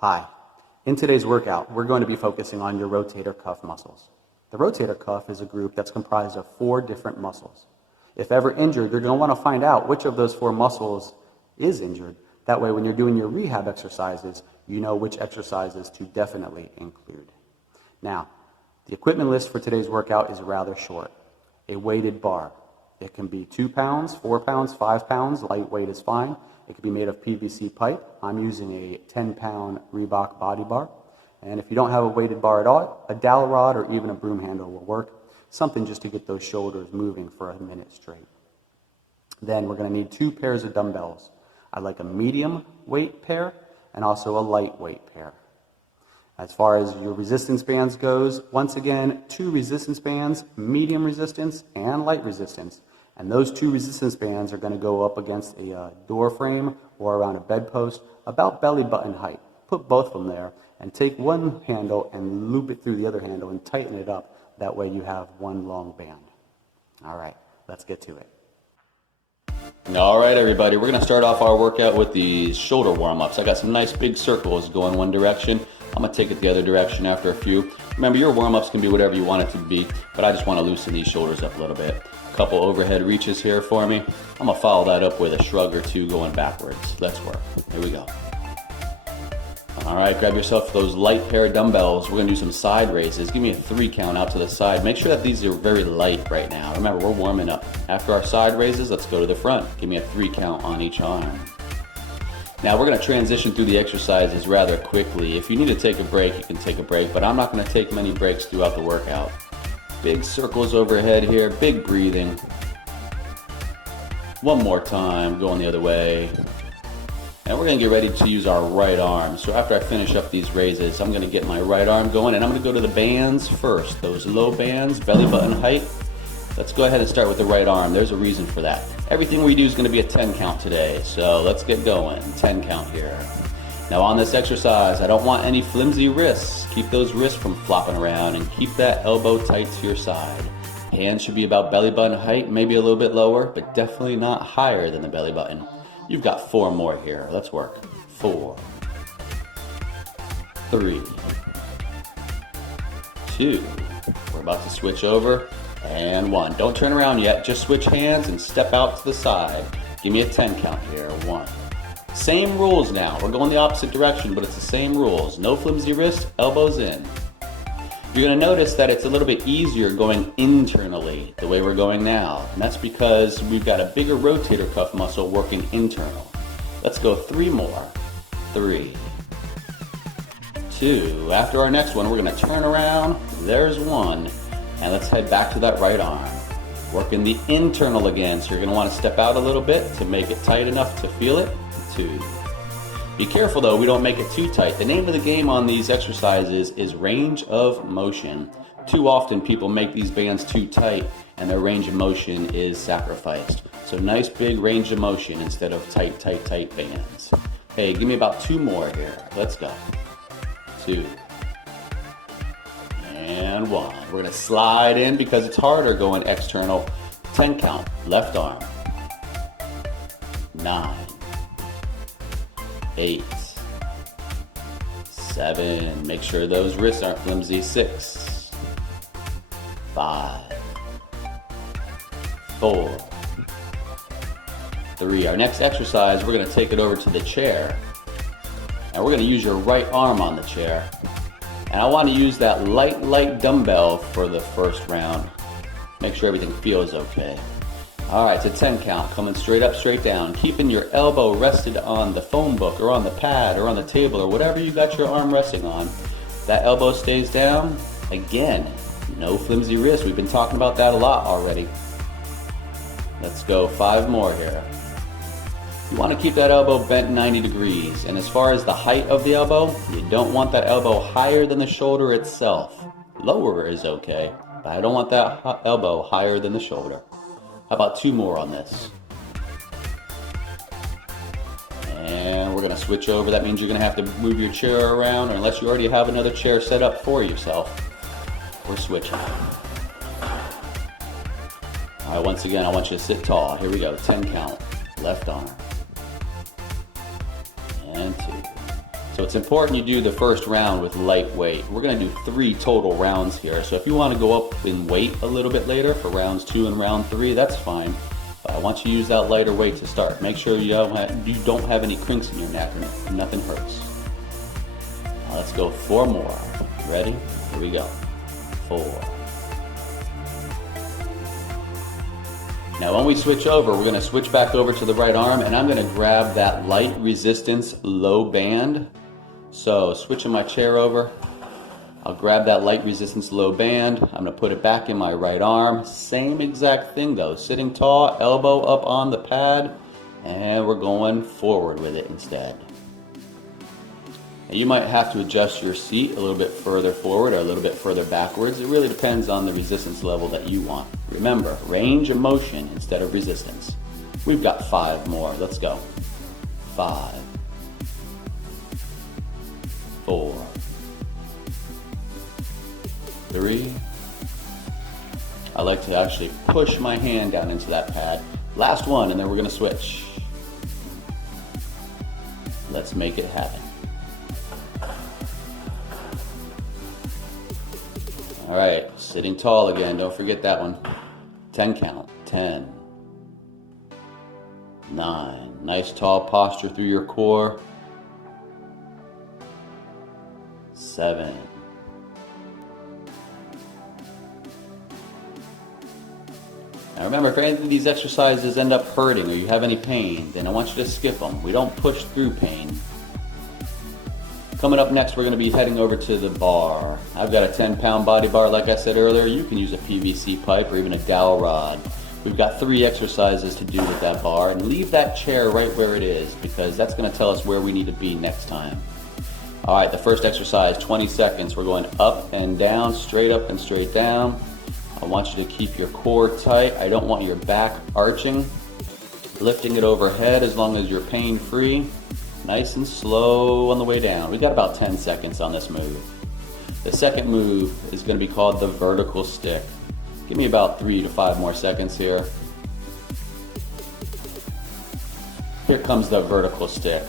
Hi. In today's workout, we're going to be focusing on your rotator cuff muscles. The rotator cuff is a group that's comprised of 4 different muscles. If ever injured, you're going to want to find out which of those 4 muscles is injured. That way, when you're doing your rehab exercises, you know which exercises to definitely include. Now, the equipment list for today's workout is rather short. A weighted bar. It can be 2 pounds, 4 pounds, 5 pounds. Lightweight is fine. It can be made of PVC pipe. I'm using a 10-pound Reebok body bar. And if you don't have a weighted bar at all, a dowel rod or even a broom handle will work. Something just to get those shoulders moving for a minute straight. Then we're going to need 2 pairs of dumbbells. I like a medium weight pair and also a lightweight pair. As far as your resistance bands goes, once again, 2 resistance bands, medium resistance and light resistance. And those 2 resistance bands are going to go up against a door frame or around a bedpost about belly button height. Put both of them there and take one handle and loop it through the other handle and tighten it up. That way you have one long band. All right, let's get to it. All right, everybody, we're going to start off our workout with the shoulder warm-ups. I got some nice big circles going one direction. I'm going to take it the other direction after a few. Remember, your warm-ups can be whatever you want it to be, but I just want to loosen these shoulders up a little bit. A couple overhead reaches here for me. I'm going to follow that up with a shrug or 2 going backwards. Let's work. Here we go. All right, grab yourself those light pair of dumbbells. We're going to do some side raises. Give me a 3 count out to the side. Make sure that these are very light right now. Remember, we're warming up. After our side raises, let's go to the front. Give me a 3 count on each arm. Now we're going to transition through the exercises rather quickly. If you need to take a break, you can take a break, but I'm not going to take many breaks throughout the workout. Big circles overhead here, big breathing. One more time, going the other way. And we're going to get ready to use our right arm. So after I finish up these raises, I'm going to get my right arm going, and I'm going to go to the bands first. Those low bands, belly button height. Let's go ahead and start with the right arm. There's a reason for that. Everything we do is going to be a 10 count today. So let's get going. 10 count here. Now on this exercise, I don't want any flimsy wrists. Keep those wrists from flopping around and keep that elbow tight to your side. Hands should be about belly button height, maybe a little bit lower, but definitely not higher than the belly button. You've got 4 more here. Let's work. 4, 3, 2. We're about to switch over. And 1. Don't turn around yet. Just switch hands and step out to the side. Give me a 10 count here. 1. Same rules now. We're going the opposite direction, but it's the same rules. No flimsy wrist, elbows in. You're going to notice that it's a little bit easier going internally the way we're going now. And that's because we've got a bigger rotator cuff muscle working internal. Let's go 3 more. 3, 2. After our next one, we're going to turn around. There's 1. And let's head back to that right arm. Working the internal again. So you're going to want to step out a little bit to make it tight enough to feel it. 2. Be careful though, we don't make it too tight. The name of the game on these exercises is range of motion. Too often people make these bands too tight and their range of motion is sacrificed. So nice big range of motion instead of tight bands. Hey, give me about 2 more here. Let's go. 2. And 1. We're going to slide in because it's harder going external. 10 count, left arm. 9, 8, 7. Make sure those wrists aren't flimsy. 6, 5, 4, 3. Our next exercise, we're going to take it over to the chair. And we're going to use your right arm on the chair. And I want to use that light dumbbell for the first round. Make sure everything feels okay. All right, it's a 10 count, coming straight up, straight down. Keeping your elbow rested on the phone book or on the pad or on the table or whatever you got your arm resting on. That elbow stays down. Again, no flimsy wrist. We've been talking about that a lot already. Let's go 5 more here. You want to keep that elbow bent 90 degrees. And as far as the height of the elbow, you don't want that elbow higher than the shoulder itself. Lower is okay, but I don't want that elbow higher than the shoulder. How about 2 more on this? And we're going to switch over. That means you're going to have to move your chair around, or unless you already have another chair set up for yourself. We're switching. All right, once again, I want you to sit tall. Here we go, 10 count, left arm. And 2. So it's important you do the first round with light weight. We're gonna do 3 total rounds here. So if you wanna go up in weight a little bit later for rounds 2 and round 3, that's fine. But I want you to use that lighter weight to start. Make sure you don't have any crinks in your neck and nothing hurts. Now let's go 4 more. Ready? Here we go. 4. Now when we switch over, we're gonna switch back over to the right arm, and I'm gonna grab that light resistance low band. So switching my chair over, I'll grab that light resistance low band. I'm gonna put it back in my right arm. Same exact thing though, sitting tall, elbow up on the pad, and we're going forward with it instead. Now you might have to adjust your seat a little bit further forward or a little bit further backwards. It really depends on the resistance level that you want. Remember, range of motion instead of resistance. We've got 5 more. Let's go. 5, 4, 3. I like to actually push my hand down into that pad. Last one, and then we're going to switch. Let's make it happen. All right, sitting tall again. Don't forget that one. 10 count. 10, 9. Nice tall posture through your core. 7. Now remember, if any of these exercises end up hurting or you have any pain, then I want you to skip them. We don't push through pain. Coming up next, we're going to be heading over to the bar. I've got a 10-pound body bar, like I said earlier. You can use a PVC pipe or even a dowel rod. We've got 3 exercises to do with that bar, and leave that chair right where it is because that's going to tell us where we need to be next time. All right, the first exercise, 20 seconds. We're going up and down, straight up and straight down. I want you to keep your core tight. I don't want your back arching. Lifting it overhead as long as you're pain-free. Nice and slow on the way down. We've got about 10 seconds on this move. The second move is going to be called the vertical stick. Give me about 3 to 5 more seconds here. Here comes the vertical stick.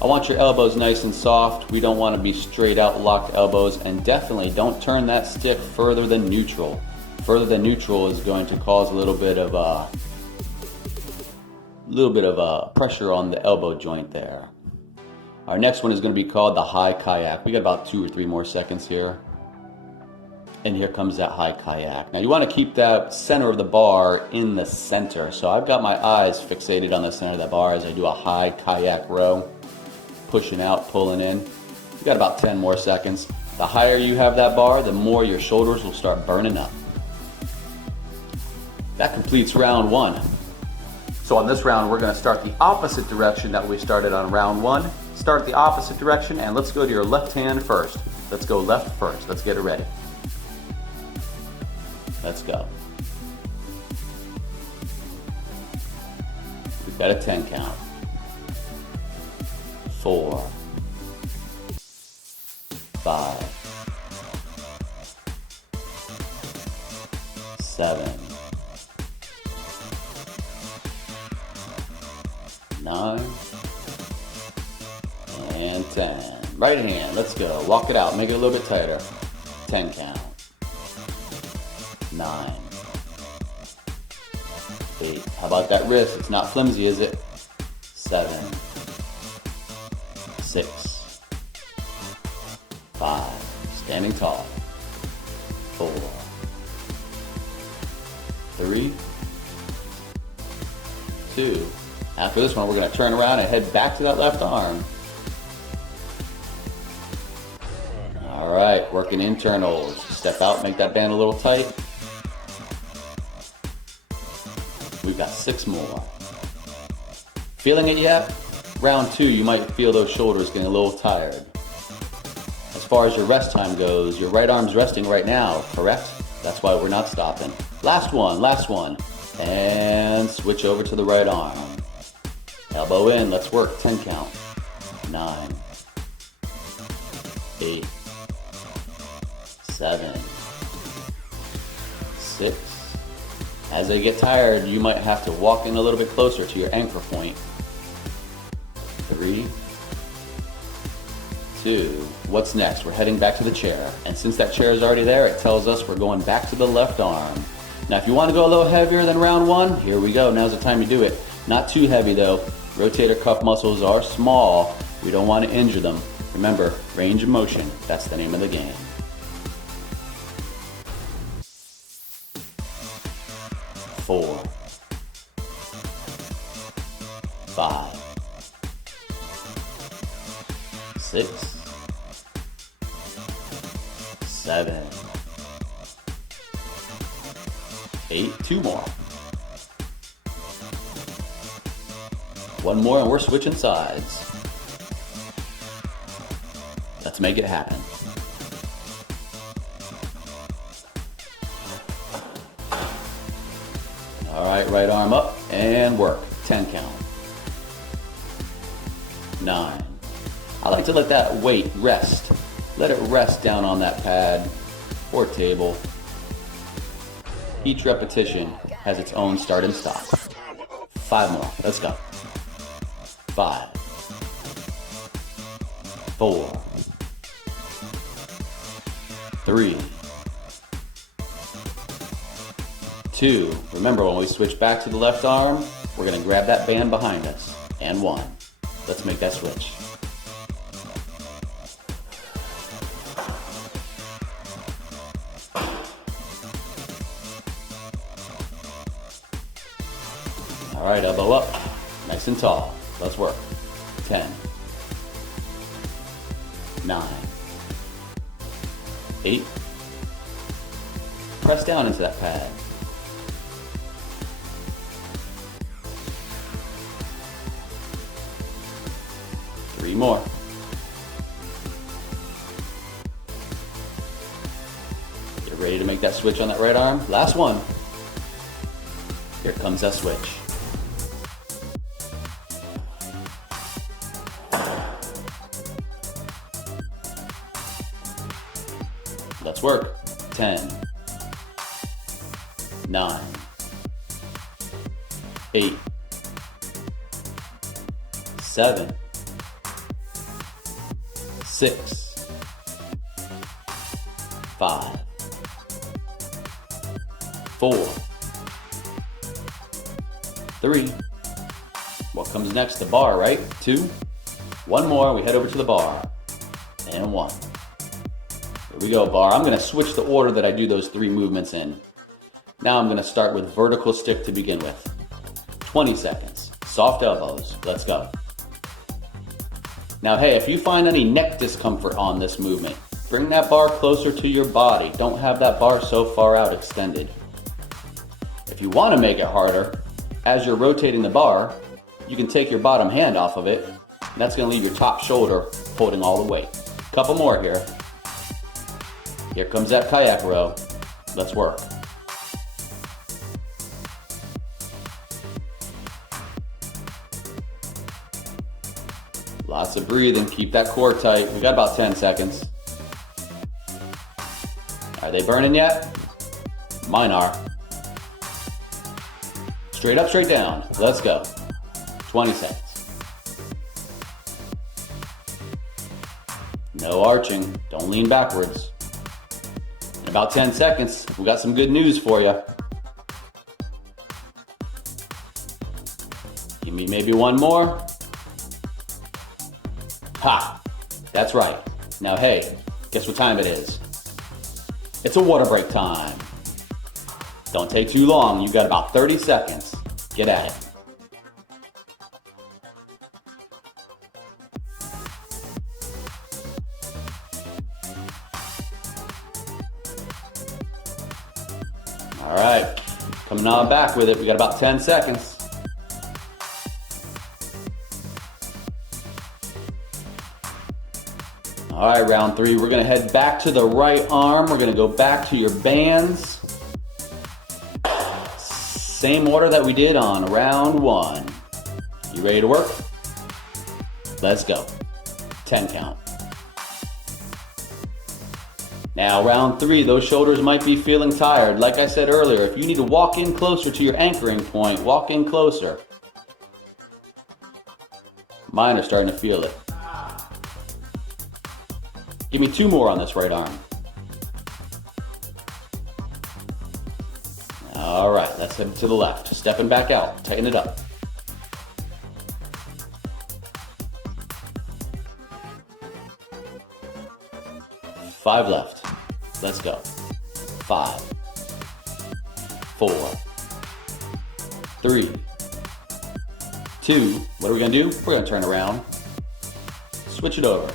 I want your elbows nice and soft. We don't want to be straight out locked elbows, and definitely don't turn that stick further than neutral. Further than neutral is going to cause a little bit of pressure on the elbow joint there. Our next one is going to be called the high kayak. We got about 2 or 3 more seconds here. And here comes that high kayak. Now you want to keep that center of the bar in the center. So I've got my eyes fixated on the center of the bar as I do a high kayak row. Pushing out, pulling in. You got about 10 more seconds. The higher you have that bar, the more your shoulders will start burning up. That completes round 1. So on this round, we're going to start the opposite direction that we started on round 1. Start the opposite direction, and let's go to your left hand first. Let's go left first. Let's get it ready. Let's go. We've got a 10 count. 4, 5, 7, 9, and 10. Right hand, let's go. Walk it out, make it a little bit tighter. 10 count. 9, 8. How about that wrist? It's not flimsy, is it? 7, 6, 5. Standing tall. 4, 3, 2. After this one, we're going to turn around and head back to that left arm. All right, working internals. Step out, make that band a little tight. We've got 6 more. Feeling it yet? Round 2, you might feel those shoulders getting a little tired. As far as your rest time goes, your right arm's resting right now, correct? That's why we're not stopping. Last one. And switch over to the right arm. Elbow in, let's work, 10 count. 9, 8, 7, 6. As they get tired, you might have to walk in a little bit closer to your anchor point. 3, 2. What's next? We're heading back to the chair. And since that chair is already there, it tells us we're going back to the left arm. Now, if you want to go a little heavier than round 1, here we go. Now's the time to do it. Not too heavy though. Rotator cuff muscles are small. We don't want to injure them. Remember, range of motion. That's the name of the game. 4, 5, 6, 7, 8, 2 more. 1 more and we're switching sides. Let's make it happen. All right, right arm up and work. 10 count. 9. I like to let that weight rest. Let it rest down on that pad or table. Each repetition has its own start and stop. 5 more. Let's go. 5, 4, 3, 2. Remember, when we switch back to the left arm, we're going to grab that band behind us. And 1. Let's make that switch. All right, elbow up, nice and tall. Let's work. 10, 9, 8. Press down into that pad. 3 more. Get ready to make that switch on that right arm. Last one. Here comes that switch. Let's work. 10, 9, 8, 7, 6, 5, 4, 3. What comes next? The bar, right? 2. 1 more. We head over to the bar. And 1. Here we go, bar. I'm going to switch the order that I do those 3 movements in. Now I'm going to start with vertical stick to begin with. 20 seconds. Soft elbows. Let's go. Now, hey, if you find any neck discomfort on this movement, bring that bar closer to your body. Don't have that bar so far out extended. If you want to make it harder, as you're rotating the bar, you can take your bottom hand off of it. And that's going to leave your top shoulder holding all the weight. Couple more here. Here comes that kayak row. Let's work. Lots of breathing. Keep that core tight. We got about 10 seconds. Are they burning yet? Mine are. Straight up, straight down. Let's go. 20 seconds. No arching. Don't lean backwards. In about 10 seconds, we got some good news for you. Give me maybe 1 more. Ha! That's right. Now hey, guess what time it is? It's a water break time. Don't take too long. You got about 30 seconds. Get at it. All right, coming on back with it. We got about 10 seconds. All right, round 3, we're gonna head back to the right arm. We're gonna go back to your bands. Same order that we did on round 1. You ready to work? Let's go. 10 count. Now round 3, those shoulders might be feeling tired. Like I said earlier, if you need to walk in closer to your anchoring point, walk in closer. Mine are starting to feel it. Give me 2 more on this right arm. All right, let's head to the left. Stepping back out, tighten it up. Five left. Let's go. 5, 4, 3, 2. What are we gonna do? We're gonna turn around. Switch it over.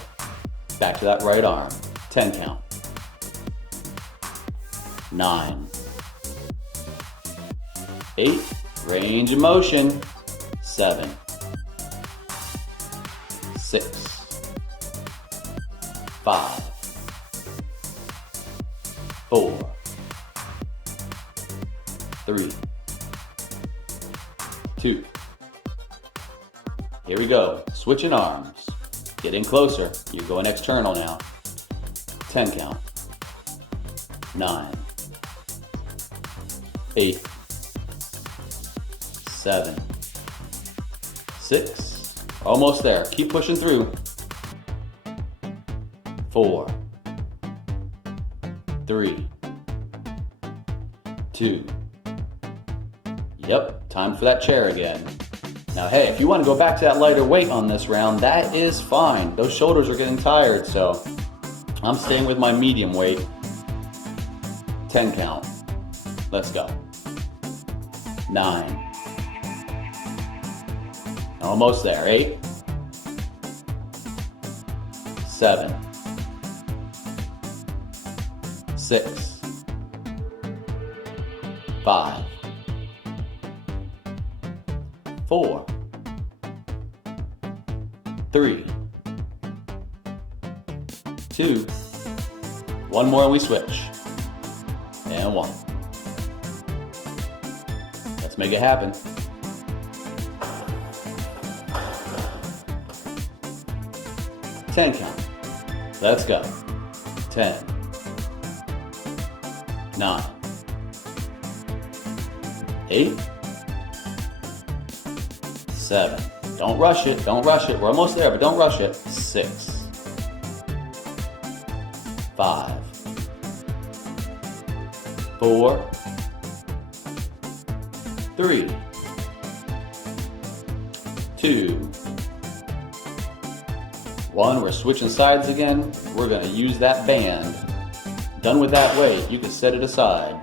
Back to that right arm. 10 count. 9, 8, range of motion. 7, 6, 5, 4, 3, 2. Here we go. Switching arms. Getting closer. You're going external now. 10 count. 9, 8, 7, 6. Almost there. Keep pushing through. 4, 3, 2. Yep, time for that chair again. Now, hey, if you want to go back to that lighter weight on this round, that is fine. Those shoulders are getting tired, so I'm staying with my medium weight. 10 count. Let's go. 9. Almost there. 8, 7, 6, 5, 4, 3, 2. One more and we switch. And 1. Let's make it happen. 10 count. Let's go. 10, 9, 8, 7. Don't rush it. Don't rush it. We're almost there, but don't rush it. 6, 5, 4, 3, 2, 1. We're switching sides again. We're going to use that band. Done with that weight. You can set it aside.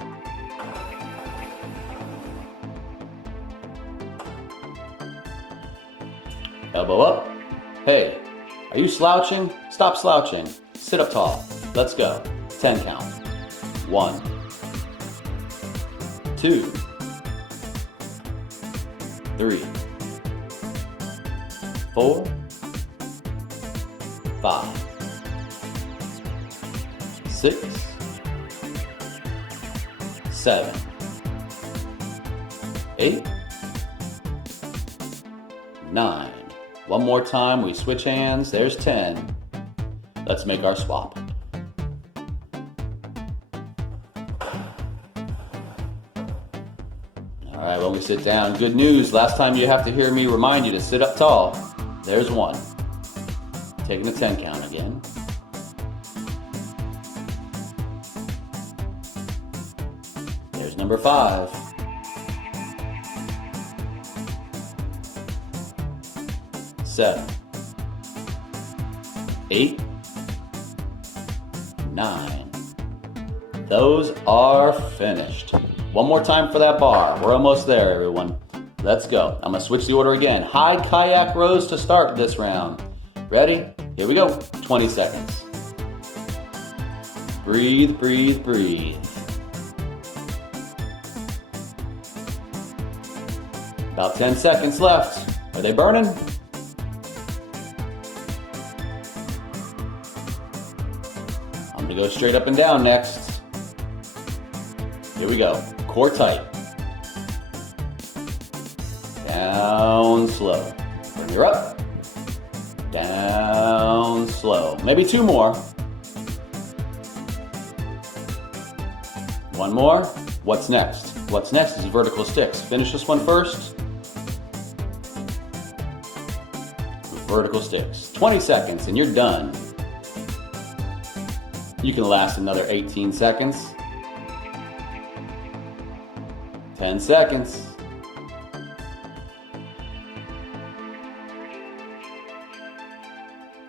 Elbow up. Hey, are you slouching? Stop slouching. Sit up tall. Let's go. 10 count. 1, 2, 3, 4, 5, 6, 7, 8, 9. One more time, we switch hands. There's 10. Let's make our swap. All right, when we sit down, good news. Last time you have to hear me remind you to sit up tall. There's 1. Taking the 10 count again. There's number 5. 7, 8, 9. Those are finished. One more time for that bar. We're almost there, everyone. Let's go. I'm gonna switch the order again. High kayak rows to start this round. Ready? Here we go. 20 seconds. Breathe, breathe, breathe. About 10 seconds left. Are they burning? I'm gonna go straight up and down next. Here we go. Core tight. Down slow. Bring her up. Down slow. Maybe 2 more. 1 more. What's next? What's next is vertical sticks. Finish this one first. Vertical sticks. 20 seconds and you're done. You can last another 18 seconds. 10 seconds.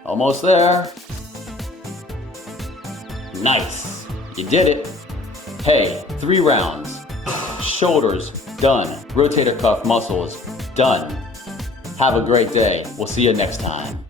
Almost there. Nice. You did it. Hey, 3 rounds. Shoulders, done. Rotator cuff muscles, done. Have a great day. We'll see you next time.